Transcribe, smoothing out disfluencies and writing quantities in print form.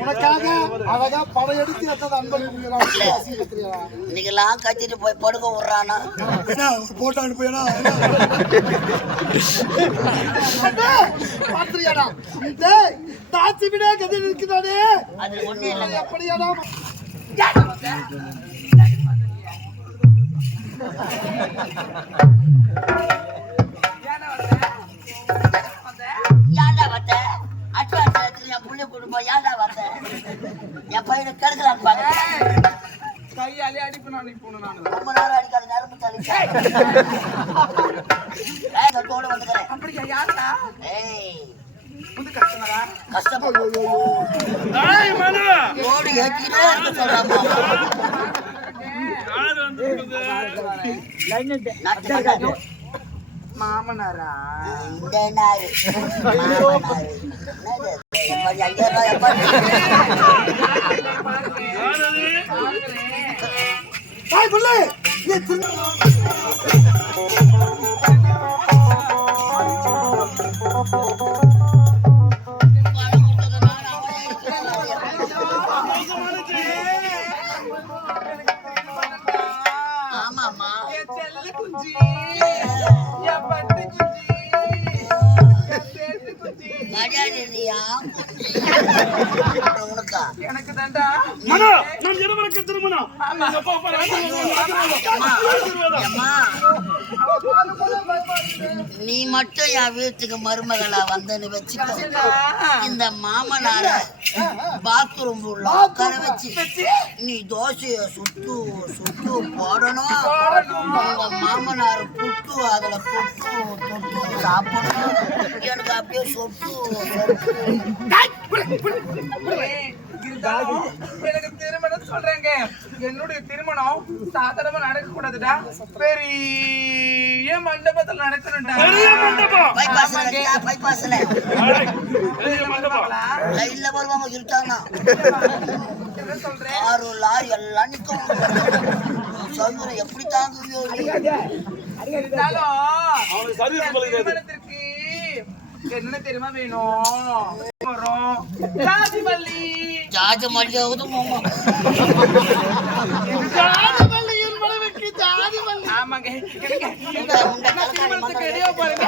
உனக்காக அழகா படையெடுத்து எத்தனை அன்பன் இன்னைக்கெல்லாம் கத்திட்டு போய் படுக்க விடுறானா போட்டோ அனுப்பியா பாத்திரியாடா தாச்சி விட கதை இருக்கிறானே அது ஒண்ணு இல்லை எப்படியாடா ஏன்டா வந்த அட்வான்ஸ் என் புள்ளி குடும்பம் ஏன்டா வந்த என் பையனை கெடுக்கலான்னு பாக்க கையாலே அடிப்பு நான் போனேன் நான் ரொம்ப நேரம் அடிக்காத நரம்பு தள்ளிச்சா தோடு வந்துக்கிறேன் அப்படியா யாருடா புது கஸ்டமரா கஷ்டப்படு ஓடி ஏற்றினே இருக்க சொல்றாமா மாமனாரா இந்த நாரு ஆமாமா செல்ல குஞ்சி என் பட்டு குஞ்சி என் சேட்டு குஞ்சி உனக்கா எனக்கு தாண்டா நம் இருவருக்கு திருமணம் நீ மட்டும் என் வீட்டுக்கு மருமகளா வந்தன்னு வச்சுக்கோ இந்த மாமனார பாத்ரூம் உள்ள உட்கார வச்சு நீ தோசைய சுட்டு சுட்டு போடணும் உங்க மாமனார் புட்டு அதுல புட்டு தொட்டு சாப்பிடணும் எனக்கு அப்படியே சொட்டு எனக்கு திருமணம் சொல்றேங்க என்னுடைய திருமணம் சாதாரணமா நடக்க கூடாதுடா பெரிய மண்டபத்தில் நடக்கணும்டா பைபாஸ்ல லைன்ல வருவாங்க இருக்காங்கன்னா என்ன சொல்றேன் 6 லாரி எல்லாம் நிக்கும் சொல்றேன் எப்படி தாங்குவியோ இருந்தாலும் திருமணத்திற்கு என்ன தெரியுமா வேணும் ஜாதி மல்லி ஜாதி மல்லியாவது ஆமாங்க திருமணத்துக்கு ரெடியா பாருங்க